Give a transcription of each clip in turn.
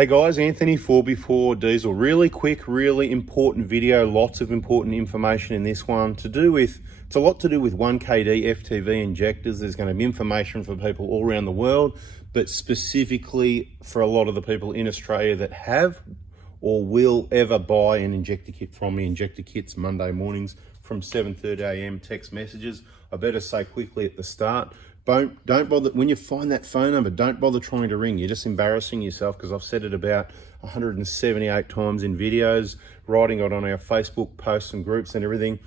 Hey guys, Anthony 4x4 Diesel. Really quick, really important video. Lots of important information in this one. It's a lot to do with 1KD FTV injectors. There's going to be information for people all around the world, but specifically for a lot of the people in Australia that have or will ever buy an injector kit from me. Injector kits Monday mornings from 7:30 a.m. text messages. I better say quickly at the start, don't bother, when you find that phone number, don't bother trying to ring. You're just embarrassing yourself, because I've said it about 178 times in videos, writing it on our Facebook posts and groups and everything.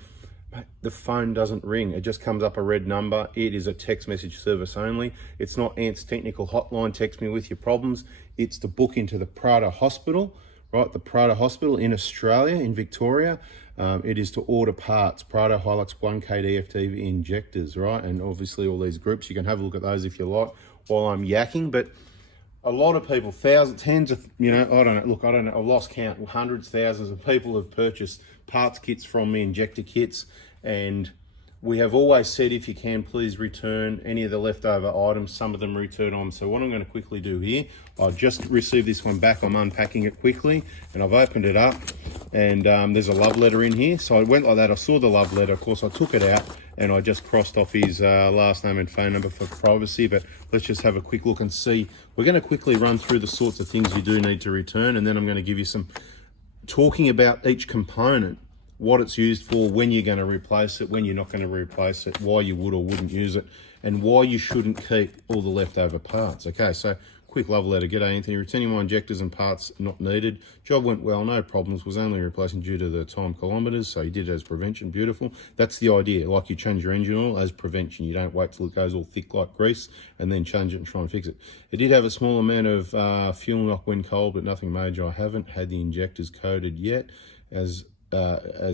The phone doesn't ring. It just comes up a red number. It is a text message service only. It's not Ant's technical hotline, text me with your problems. It's to book into the Prada Hospital, right? The Prada Hospital in Australia, in Victoria. It is to order parts, Prada Hilux 1KD FTV injectors, right? And obviously all these groups, you can have a look at those if you like while I'm yakking. But a lot of people, thousands, tens of, I don't know, I've lost count. Hundreds, thousands of people have purchased parts kits from me, injector kits. And we have always said, if you can, please return any of the leftover items. Some of them return on. So what I'm going to quickly do here, I've just received this one back. I'm unpacking it quickly and I've opened it up. And there's a love letter in here. So I went like that. I saw the love letter. Of course, I took it out and I just crossed off his last name and phone number for privacy. But let's just have a quick look and see. We're going to quickly run through the sorts of things you do need to return. And then I'm going to give you some talking about each component, what it's used for, when you're going to replace it, when you're not going to replace it, why you would or wouldn't use it, and why you shouldn't keep all the leftover parts. Okay, so quick love letter. G'day Anthony, returning my injectors and parts not needed. Job went well, no problems, was only replacing due to the time kilometres, so you did it as prevention. Beautiful. That's the idea, like you change your engine oil as prevention. You don't wait till it goes all thick like grease and then change it and try and fix it. It did have a small amount of fuel knock when cold, but nothing major. I haven't had the injectors coated yet, as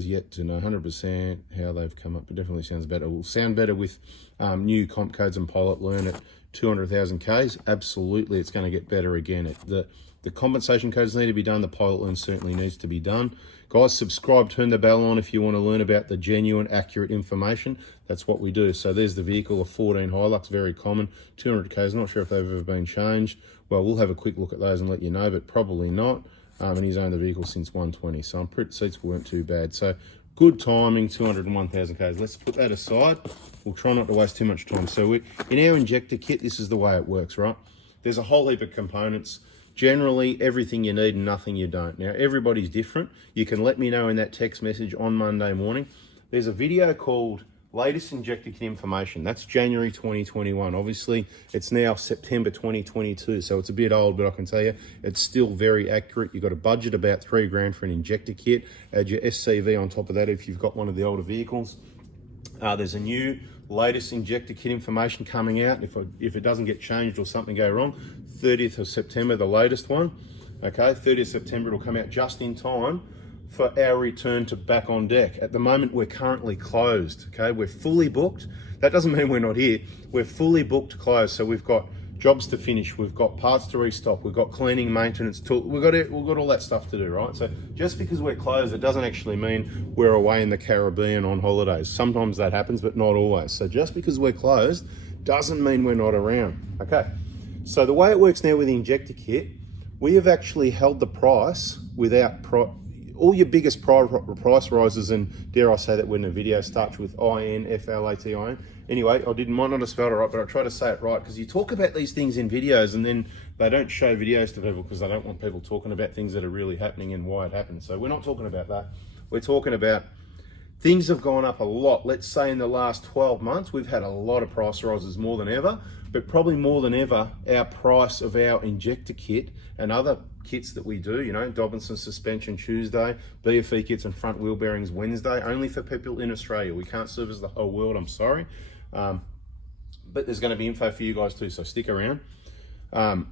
yet to know 100% how they've come up. It definitely sounds better. It will sound better with new comp codes and pilot learn at 200,000 Ks. Absolutely, it's going to get better again. The compensation codes need to be done. The pilot learn certainly needs to be done. Guys, subscribe, turn the bell on if you want to learn about the genuine, accurate information. That's what we do. So there's the vehicle, a 14 Hilux, very common, 200 Ks. Not sure if they've ever been changed. Well, we'll have a quick look at those and let you know, but probably not. And he's owned the vehicle since 120, so I'm pretty, seats weren't too bad. So good timing, 201,000 Ks. Let's put that aside. We'll try not to waste too much time. So in our injector kit, this is the way it works, right? There's a whole heap of components. Generally, everything you need and nothing you don't. Now, everybody's different. You can let me know in that text message on Monday morning. There's a video called Latest Injector Kit Information. That's January 2021. Obviously, it's now September 2022, so it's a bit old, but I can tell you it's still very accurate. You've got a budget about $3,000 for an injector kit. Add your SCV on top of that if you've got one of the older vehicles. There's a new latest injector kit information coming out. If it doesn't get changed or something go wrong, 30th of September, the latest one. Okay, 30th September, it'll come out just in time for our return to back on deck. At the moment, we're currently closed, okay? We're fully booked. That doesn't mean we're not here. We're fully booked closed. So we've got jobs to finish. We've got parts to restock. We've got cleaning, maintenance, tool. We've got all that stuff to do, right? So just because we're closed, it doesn't actually mean we're away in the Caribbean on holidays. Sometimes that happens, but not always. So just because we're closed doesn't mean we're not around, okay? So the way it works now with the injector kit, we have actually held the price without all your biggest price rises, and dare I say that when the video starts with INFLATIN. Anyway, might not have spelled it right, but I try to say it right, because you talk about these things in videos and then they don't show videos to people because they don't want people talking about things that are really happening and why it happened. So we're not talking about that. We're talking about things have gone up a lot. Let's say in the last 12 months, we've had a lot of price rises, more than ever, but probably more than ever, our price of our injector kit and other kits that we do, Dobinson suspension Tuesday, BFE kits and front wheel bearings Wednesday, only for people in Australia. We can't service the whole world, I'm sorry. But there's going to be info for you guys too, so stick around. I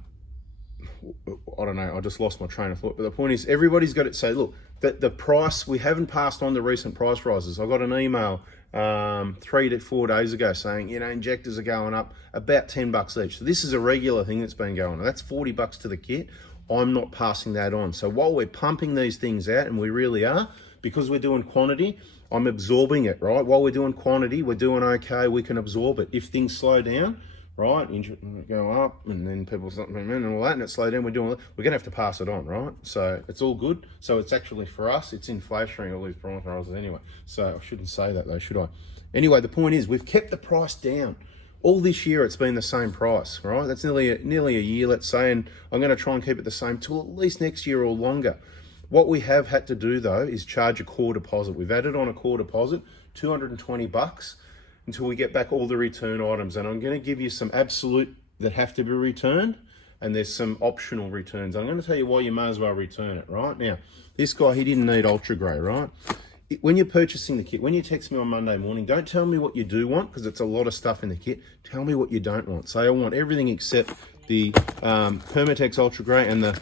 don't know, I just lost my train of thought, but the point is everybody's got to say, look, the price, we haven't passed on the recent price rises. I got an email 3 to 4 days ago saying, injectors are going up about $10 each. So this is a regular thing that's been going on. That's $40 to the kit. I'm not passing that on. So while we're pumping these things out, and we really are, because we're doing quantity, I'm absorbing it, right? While we're doing quantity, we're doing okay, we can absorb it. If things slow down, right? Go up, and then people start and all that, and it slow down. We're going to have to pass it on, right? So it's all good. So it's actually, for us, it's inflationary, all these price rises anyway. So I shouldn't say that though, should I? Anyway, the point is we've kept the price down. All this year it's been the same price, right? That's nearly a year, let's say, and I'm going to try and keep it the same till at least next year or longer. What we have had to do though is charge a core deposit. We've added on a core deposit, $220, until we get back all the return items. And I'm going to give you some absolute that have to be returned, and there's some optional returns. I'm going to tell you why you may as well return it, right? Now, this guy, he didn't need Ultra Grey, right? When you're purchasing the kit, when you text me on Monday morning, don't tell me what you do want, because it's a lot of stuff in the kit. Tell me what you don't want. Say, I want everything except the Permatex Ultra Grey and the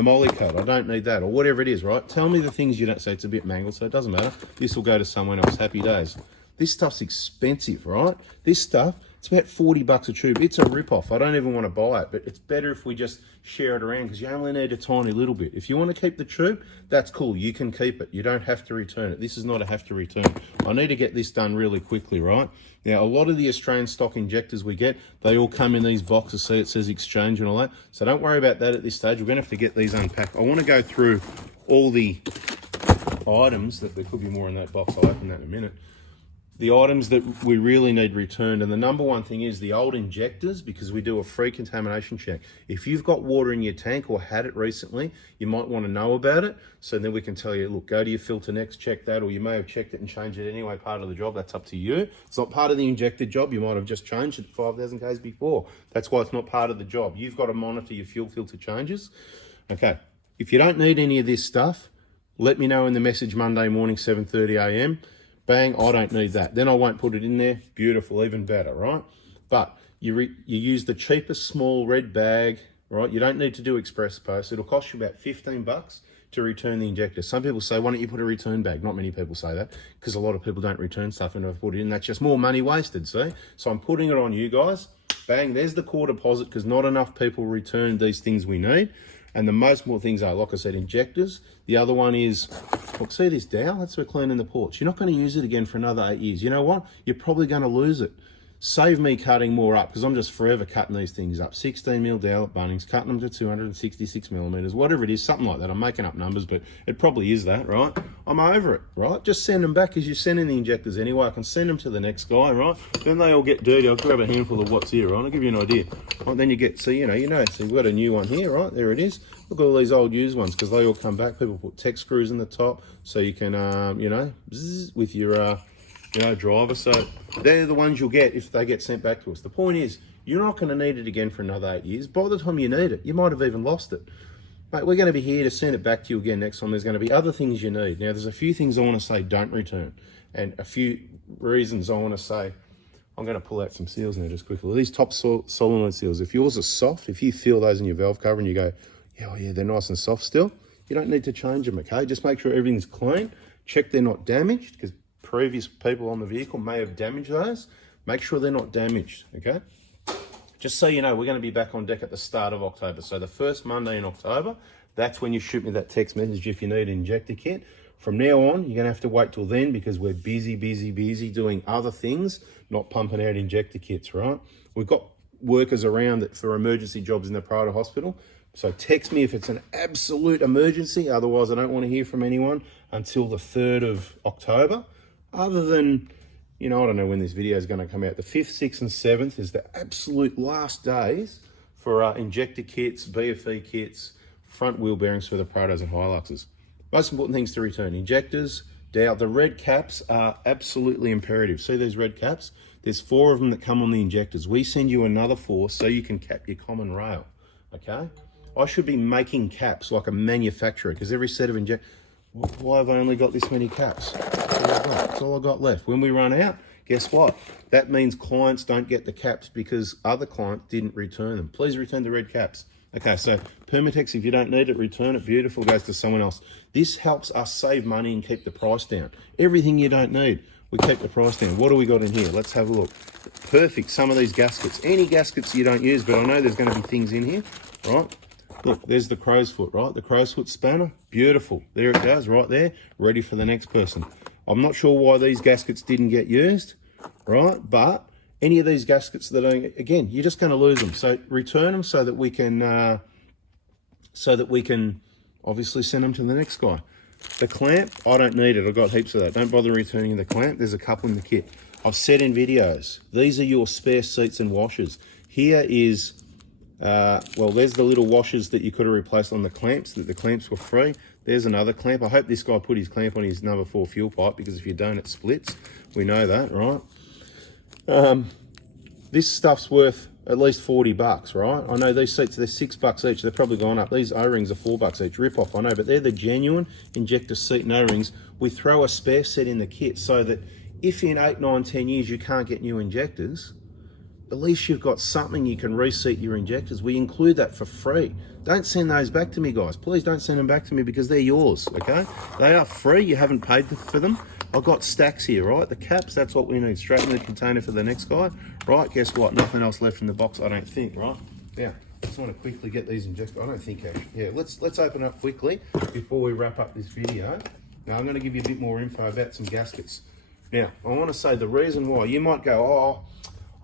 molly coat. I don't need that, or whatever it is, right? Tell me the things you don't say. It's a bit mangled, so it doesn't matter. This will go to someone else. Happy days. This stuff's expensive, right? This stuff, it's about 40 bucks a tube. It's a rip-off. I don't even want to buy it, but it's better if we just share it around, because you only need a tiny little bit. If you want to keep the tube, that's cool. You can keep it. You don't have to return it. This is not a have to return. I need to get this done really quickly, right? Now, a lot of the Australian stock injectors we get, they all come in these boxes. See, it says exchange and all that. So don't worry about that at this stage. We're going to have to get these unpacked. I want to go through all the items that there could be more in that box. I'll open that in a minute. The items that we really need returned, and the number one thing is the old injectors, because we do a free contamination check. If you've got water in your tank or had it recently, you might want to know about it, so then we can tell you, look, go to your filter next, check that, or you may have checked it and changed it anyway, part of the job. That's up to you. It's not part of the injected job. You might have just changed it 5,000 Ks before. That's why it's not part of the job. You've got to monitor your fuel filter changes. Okay, if you don't need any of this stuff, let me know in the message Monday morning, 7:30 a.m. Bang, I don't need that. Then I won't put it in there. Beautiful, even better, right? But you use the cheapest small red bag, right? You don't need to do express post. It'll cost you about 15 bucks to return the injector. Some people say, why don't you put a return bag? Not many people say that, because a lot of people don't return stuff and I've put it in. That's just more money wasted, see? So I'm putting it on you guys. Bang, there's the core deposit, because not enough people return these things we need. And the most important things are, like I said, injectors. The other one is, look, see this dowel? That's for cleaning the porch. You're not going to use it again for another 8 years. You know what? You're probably going to lose it. Save me cutting more up, because I'm just forever cutting these things up. 16mm dowel at Bunnings, cutting them to 266mm, whatever it is, something like that. I'm making up numbers, but it probably is that, right? I'm over it, right? Just send them back, because you're sending the injectors anyway. I can send them to the next guy, right? Then they all get dirty. I'll grab a handful of what's here, right? I'll give you an idea. Right, then you get, see, you know, so we've got a new one here, right? There it is. Look at all these old used ones, because they all come back. People put tech screws in the top, so you can, you know, zzz, with your, driver. So they're the ones you'll get if they get sent back to us. The point is, you're not going to need it again for another 8 years. By the time you need it, you might have even lost it. Mate, we're going to be here to send it back to you again next time. There's going to be other things you need. Now, there's a few things I want to say don't return, and a few reasons I want to say. I'm going to pull out some seals now just quickly. These top solenoid seals, if yours are soft, if you feel those in your valve cover and you go, yeah, they're nice and soft still, you don't need to change them, okay? Just make sure everything's clean. Check they're not damaged, because previous people on the vehicle may have damaged those. Make sure they're not damaged, okay? Just so you know, we're going to be back on deck at the start of October. So the first Monday in October, that's when you shoot me that text message if you need an injector kit. From now on, you're going to have to wait till then, because we're busy doing other things, not pumping out injector kits, right? We've got workers around that for emergency jobs in the private hospital. So text me if it's an absolute emergency. Otherwise, I don't want to hear from anyone until the 3rd of October. Other than, I don't know when this video is going to come out. The 5th, 6th, and 7th is the absolute last days for injector kits, BFE kits, front wheel bearings for the Prados and Hiluxes. Most important things to return: injectors, dowel. The red caps are absolutely imperative. See these red caps? There's 4 of them that come on the injectors. We send you another 4 so you can cap your common rail, okay? I should be making caps like a manufacturer, because every set of injectors, why have I only got this many caps? That's all I got left. When we run out, guess what? That means clients don't get the caps because other clients didn't return them. Please return the red caps. Okay, so Permatex, if you don't need it, return it. Beautiful, goes to someone else. This helps us save money and keep the price down. Everything you don't need, we keep the price down. What do we got in here? Let's have a look. Perfect, some of these gaskets. Any gaskets you don't use, but I know there's going to be things in here, right? Look, there's the crow's foot, right? The crow's foot spanner, beautiful. There it goes, right there, ready for the next person. I'm not sure why these gaskets didn't get used, right? But any of these gaskets that are, again, you're just going to lose them. So return them so that we can obviously send them to the next guy. The clamp, I don't need it. I've got heaps of that. Don't bother returning the clamp. There's a couple in the kit. I've said in videos, these are your spare seats and washers. Here is, well, there's the little washers that you could have replaced on the clamps, that the clamps were free. There's another clamp. I hope this guy put his clamp on his number 4 fuel pipe, because if you don't, it splits. We know that, right? This stuff's worth at least 40 bucks, right? I know these seats, they're $6 each. They're probably gone up. These O-rings are $4 each. Rip off, I know, but they're the genuine injector seat and O-rings. We throw a spare set in the kit so that if in 8, 9, 10 years you can't get new injectors, at least you've got something you can reseat your injectors. We include that for free. Don't send those back to me, guys. Please don't send them back to me, because they're yours, okay? They are free. You haven't paid for them. I've got stacks here, right? The caps, that's what we need. Straight in the container for the next guy, right? Guess what? Nothing else left in the box, I don't think, right? Now, just want to quickly get these injectors. I don't think actually. Yeah, let's open up quickly before we wrap up this video. Now, I'm going to give you a bit more info about some gaskets. Now, I want to say the reason why. You might go, oh,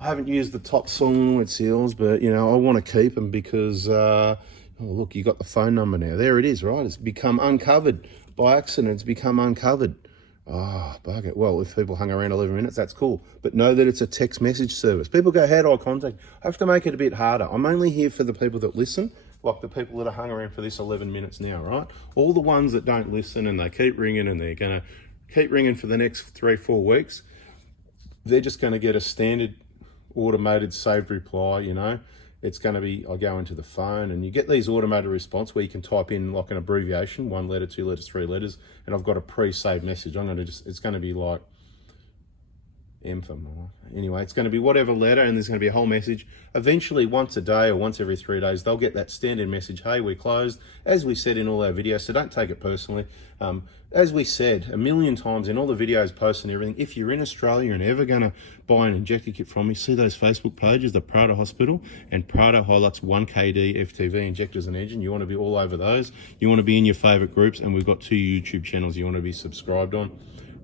I haven't used the top solenoid seals, but, you know, I want to keep them because, oh, look, you got the phone number now. There it is, right? It's become uncovered by accident. It's become uncovered. Ah, oh, bugger. Well, if people hung around 11 minutes, that's cool. But know that it's a text message service. People go, how do I contact? I have to make it a bit harder. I'm only here for the people that listen, like the people that are hung around for this 11 minutes now, right? All the ones that don't listen and they keep ringing and they're going to keep ringing for the next 3-4 weeks, they're just going to get a standard automated saved reply, you know. It's going to be, I go into the phone and you get these automated response where you can type in like an abbreviation, 1 letter, 2 letters, 3 letters, and I've got a pre-saved message. I'm going to just, it's going to be like anyway, it's going to be whatever letter, and there's going to be a whole message. Eventually, once a day or once every 3 days, they'll get that standard message, hey, we're closed, as we said in all our videos, so don't take it personally. As we said a million times in all the videos posted and everything, if you're in Australia and ever going to buy an injector kit from me, see those Facebook pages, the Prado Hospital and Prado Hilux 1KD FTV injectors and engine. You want to be all over those. You want to be in your favourite groups, and we've got 2 YouTube channels you want to be subscribed on.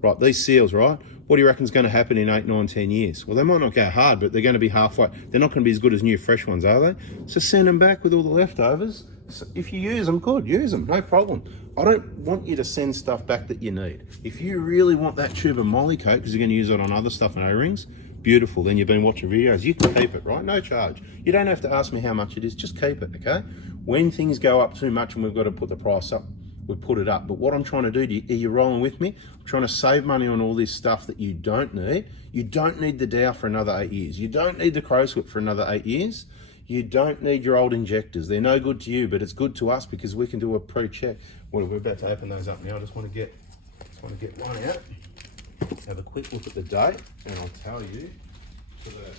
Right, these seals, right? What do you reckon is going to happen in 8, 9, 10 years? Well, they might not go hard, but they're going to be halfway. They're not going to be as good as new fresh ones, are they? So send them back with all the leftovers. So if you use them, good, use them, no problem. I don't want you to send stuff back that you need. If you really want that tube of Molly coat, because you're going to use it on other stuff and O-rings, beautiful. Then you've been watching videos. You can keep it, right? No charge. You don't have to ask me how much it is. Just keep it, okay? When things go up too much and we've got to put the price up, we put it up. But what I'm trying to do, are you rolling with me? I'm trying to save money on all this stuff that you don't need. You don't need the Dow for another 8 years. You don't need the Crow's Whip for another 8 years. You don't need your old injectors. They're no good to you, but it's good to us because we can do a pre-check. Well, we're about to open those up now. I just want to get one out. Have a quick look at the date, and I'll tell you. So that,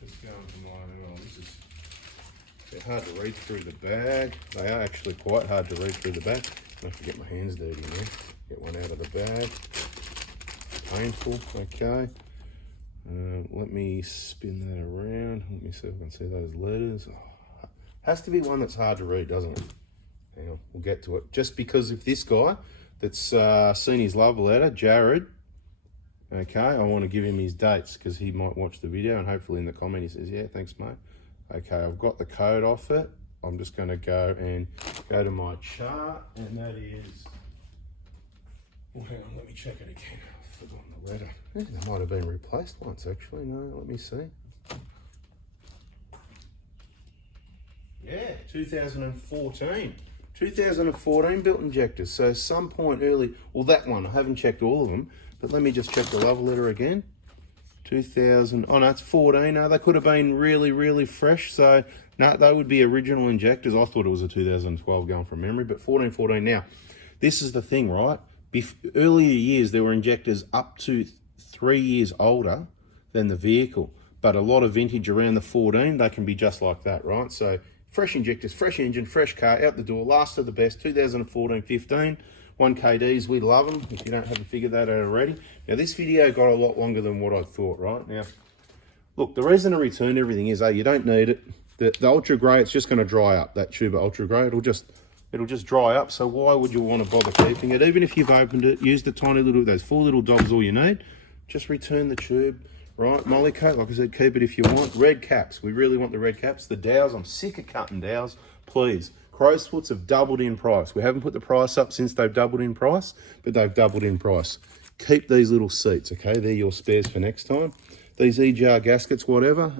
just going to my, well, this is, they're hard to read through the bag. They are actually quite hard to read through the bag. I have to get my hands dirty now. Get one out of the bag. Painful, okay. Let me spin that around. Let me see if I can see those letters. Oh, has to be one that's hard to read, doesn't it? Hang on, we'll get to it. Just because if this guy that's seen his love letter, Jared, okay, I want to give him his dates because he might watch the video and hopefully in the comment he says, yeah, thanks, mate. Okay, I've got the code off it. I'm just going to go to my chart, and that is, well, hang on, let me check it again. I've forgotten the letter. Yeah, they might have been replaced once, actually. No, let me see. Yeah, 2014. 2014 built injectors. So some point early, well, that one, I haven't checked all of them, but let me just check the love letter again. 2000, oh no, it's 14. No, they could have been really, really fresh. So no, they would be original injectors. I thought it was a 2012 going from memory, but 14. Now, this is the thing, right? Earlier years, there were injectors up to 3 years older than the vehicle, but a lot of vintage around the 14, they can be just like that, right? So fresh injectors, fresh engine, fresh car, out the door, last of the best, 2014, 15. 1KDs, we love them, if you haven't figured that out already. Now, this video got a lot longer than what I thought, right? Now, look, the reason I returned everything is, you don't need it. The Ultra Grey, it's just going to dry up, that tube of Ultra Grey. It'll just it'll just dry up. So why would you want to bother keeping it? Even if you've opened it, use the tiny little, those 4 little dobs, all you need. Just return the tube, right? Molly coat, like I said, keep it if you want. Red caps, we really want the red caps. The dowels, I'm sick of cutting dowels, please. Crow's foots have doubled in price. We haven't put the price up since they've doubled in price, but they've doubled in price. Keep these little seats, okay? They're your spares for next time. These E-jar gaskets, whatever,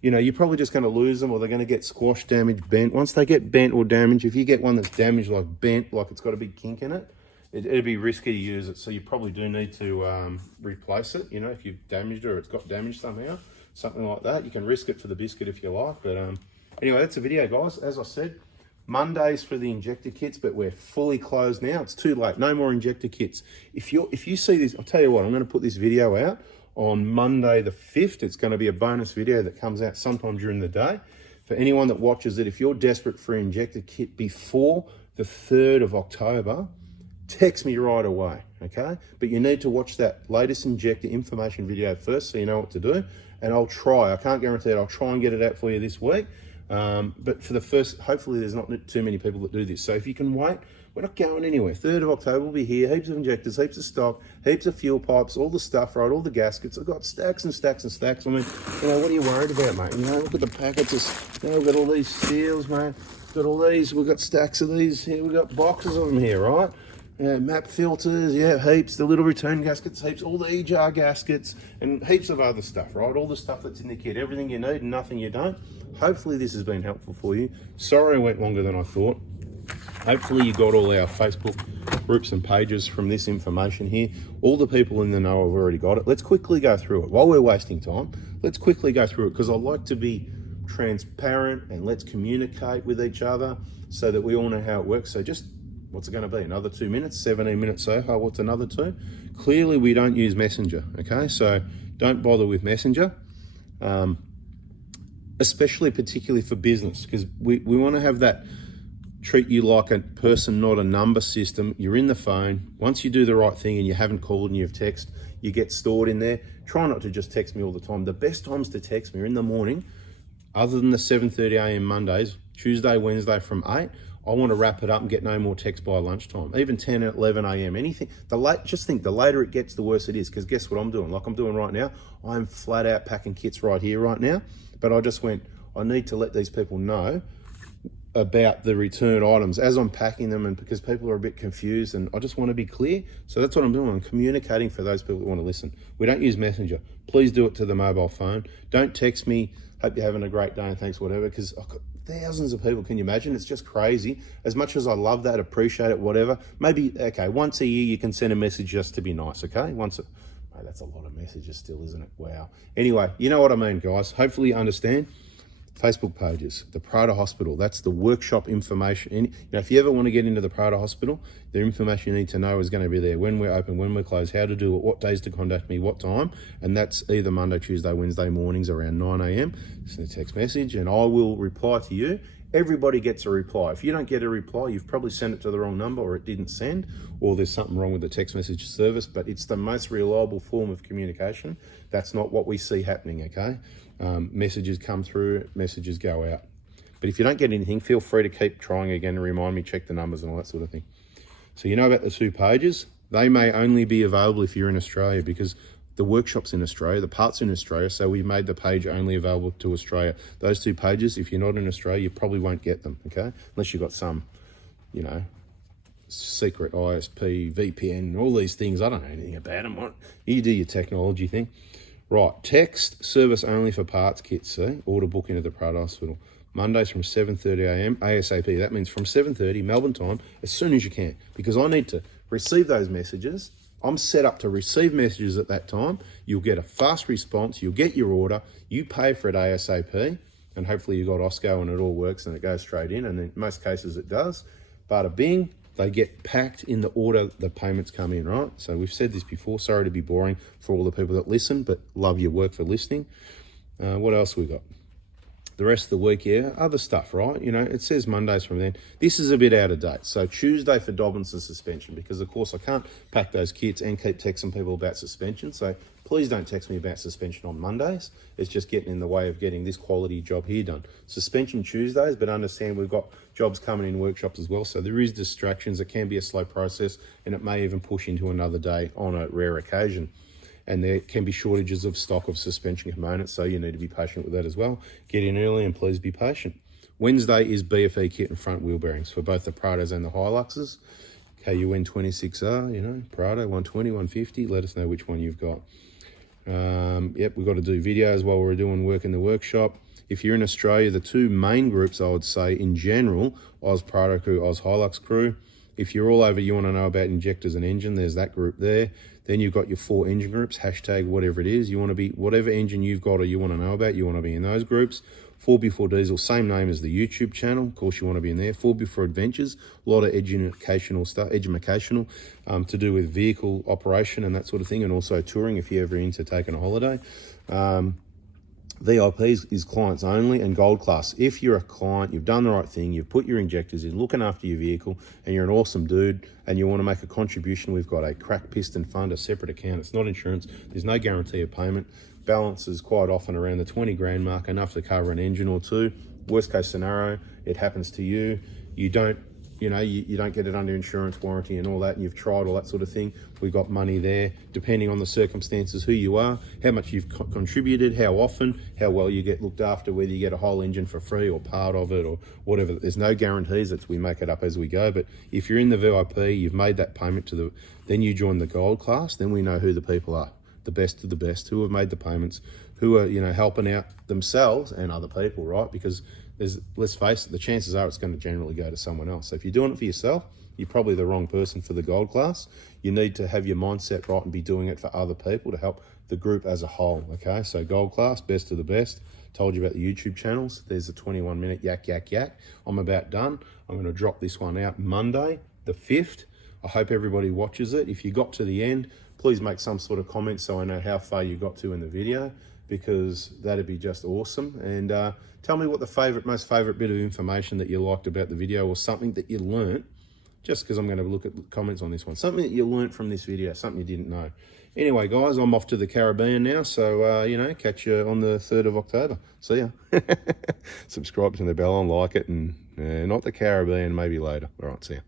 you know, you're probably just going to lose them, or they're going to get squashed, damaged, bent. Once they get bent or damaged, if you get one that's damaged, like bent, like it's got a big kink in it, it'd be risky to use it. So you probably do need to replace it, you know, if you've damaged it or it's got damaged somehow, something like that. You can risk it for the biscuit if you like. But anyway, that's the video, guys. As I said, Mondays for the injector kits, but we're fully closed now. It's too late. No more injector kits. If you see this, I'll tell you what, I'm going to put this video out on Monday the 5th. It's going to be a bonus video that comes out sometime during the day. For anyone that watches it, if you're desperate for an injector kit before the 3rd of October, text me right away, okay? But you need to watch that latest injector information video first so you know what to do. And I'll try, I can't guarantee it, I'll try and get it out for you this week. But for the first, hopefully there's not too many people that do this. So if you can wait, we're not going anywhere. 3rd of October, we'll be here. Heaps of injectors, heaps of stock, heaps of fuel pipes, all the stuff, right? All the gaskets. I've got stacks and stacks and stacks. I mean, you know, what are you worried about, mate? You know, look at the packets. You know, we've got all these seals, mate. We've got all these. We've got stacks of these here. We've got boxes of them here, right? Yeah, map filters, yeah, heaps. The little return gaskets, heaps. All the E-jar gaskets and heaps of other stuff, right? All the stuff that's in the kit. Everything you need and nothing you don't. Hopefully this has been helpful for you. Sorry I went longer than I thought. Hopefully you got all our Facebook groups and pages from this information here. All the people in the know have already got it. Let's quickly go through it. While we're wasting time, let's quickly go through it because I like to be transparent and let's communicate with each other so that we all know how it works. So just, what's it going to be? Another 2 minutes, 17 minutes so far. What's another 2? Clearly we don't use Messenger, okay? So don't bother with Messenger. Especially particularly for business, because we want to have that treat you like a person, not a number system. You're in the phone. Once you do the right thing and you haven't called and you've texted, you get stored in there. Try not to just text me all the time. The best times to text me are in the morning, other than the 7:30 a.m. Mondays, Tuesday, Wednesday from 8. I want to wrap it up and get no more text by lunchtime, even 10 or 11 a.m. Anything. Just think the later it gets, the worse it is, because guess what I'm doing? Like I'm doing right now. I'm flat out packing kits right here, right now. But I just went, I need to let these people know about the return items as I'm packing them, and because people are a bit confused and I just want to be clear. So that's what I'm doing. I'm communicating for those people that want to listen. We don't use Messenger. Please do it to the mobile phone. Don't text me, hope you're having a great day and thanks, whatever, because I've got thousands of people. Can you imagine? It's just crazy. As much as I love that, appreciate it, whatever, maybe, okay, once a year you can send a message just to be nice, okay? Mate, that's a lot of messages still, isn't it? Wow. Anyway, you know what I mean, guys. Hopefully you understand. Facebook pages, the Prada Hospital, that's the workshop information. You know, if you ever want to get into the Prada Hospital, the information you need to know is going to be there. When we're open, when we're closed, how to do it, what days to contact me, what time. And that's either Monday, Tuesday, Wednesday mornings around 9 a.m. Send a text message and I will reply to you. Everybody gets a reply. If you don't get a reply, you've probably sent it to the wrong number or it didn't send, or there's something wrong with the text message service, but it's the most reliable form of communication. That's not what we see happening, okay? Messages come through, messages go out. But if you don't get anything, feel free to keep trying again and remind me, check the numbers and all that sort of thing. So you know about the 2 pages. They may only be available if you're in Australia, because the workshop's in Australia, the part's in Australia, so we made the page only available to Australia. Those 2 pages, if you're not in Australia, you probably won't get them, okay? Unless you've got some, you know, secret ISP, VPN, all these things. I don't know anything about them. You do your technology thing. Right, text service only for parts kits, see? Order book into the Prada Hospital. Mondays from 7:30 a.m. ASAP. That means from 7:30 Melbourne time, as soon as you can, because I need to receive those messages. I'm set up to receive messages at that time. You'll get a fast response. You'll get your order. You pay for it ASAP, and hopefully you got Osco and it all works and it goes straight in. And in most cases it does. Bada bing, they get packed in the order the payments come in, right? So we've said this before. Sorry to be boring for all the people that listen, but love your work for listening. What else we got? The rest of the week, yeah, other stuff, right? You know, it says Mondays from then. This is a bit out of date. So Tuesday for Dobinson suspension, because of course I can't pack those kits and keep texting people about suspension. So please don't text me about suspension on Mondays. It's just getting in the way of getting this quality job here done. Suspension Tuesdays, but understand we've got jobs coming in workshops as well. So there is distractions. It can be a slow process, and it may even push into another day on a rare occasion. And there can be shortages of stock of suspension components, so you need to be patient with that as well. Get in early and please be patient. Wednesday is BFE kit and front wheel bearings for both the Prados and the Hiluxes. KUN 26R, you know, Prado 120, 150. Let us know which one you've got. Yep, we've got to do videos while we're doing work in the workshop. If you're in Australia, the two main groups I would say in general, Oz Prado crew, Oz Hilux crew. If you're all over, you want to know about injectors and engine, there's that group there. Then you've got your 4 engine groups, hashtag whatever it is. You want to be, whatever engine you've got or you want to know about, you want to be in those groups. 4x4 Diesel, same name as the YouTube channel. Of course, you want to be in there. 4x4 Adventures, a lot of educational stuff, to do with vehicle operation and that sort of thing, and also touring if you're ever into taking a holiday. VIPs is clients only, and gold class. If you're a client, you've done the right thing, you've put your injectors in, looking after your vehicle, and you're an awesome dude, and you want to make a contribution, we've got a crack piston fund, a separate account. It's not insurance. There's no guarantee of payment. Balance is quite often around the 20 grand mark, enough to cover an engine or two. Worst case scenario, it happens to you. You don't get it under insurance, warranty and all that, and you've tried all that sort of thing. We've got money there, depending on the circumstances, who you are, how much you've contributed, how often, how well you get looked after, whether you get a whole engine for free or part of it or whatever. There's no guarantees. We make it up as we go. But if you're in the VIP, you've made that payment then you join the gold class, then we know who the people are, the best of the best, who have made the payments, who are, helping out themselves and other people, right? Because let's face it, the chances are it's going to generally go to someone else. So if you're doing it for yourself, you're probably the wrong person for the gold class. You need to have your mindset right and be doing it for other people to help the group as a whole, okay? So gold class, best of the best. Told you about the YouTube channels. There's a 21-minute yak. I'm about done. I'm going to drop this one out Monday, the 5th. I hope everybody watches it. If you got to the end, please make some sort of comment so I know how far you got to in the video, because that'd be just awesome. And tell me what the most favorite bit of information that you liked about the video, or something that you learnt, just because I'm going to look at the comments on this one. Something that you learnt from this video, something you didn't know. Anyway, guys, I'm off to the Caribbean now, so, catch you on the 3rd of October. See ya. Subscribe to the bell and like it, and not the Caribbean, maybe later. All right, see ya.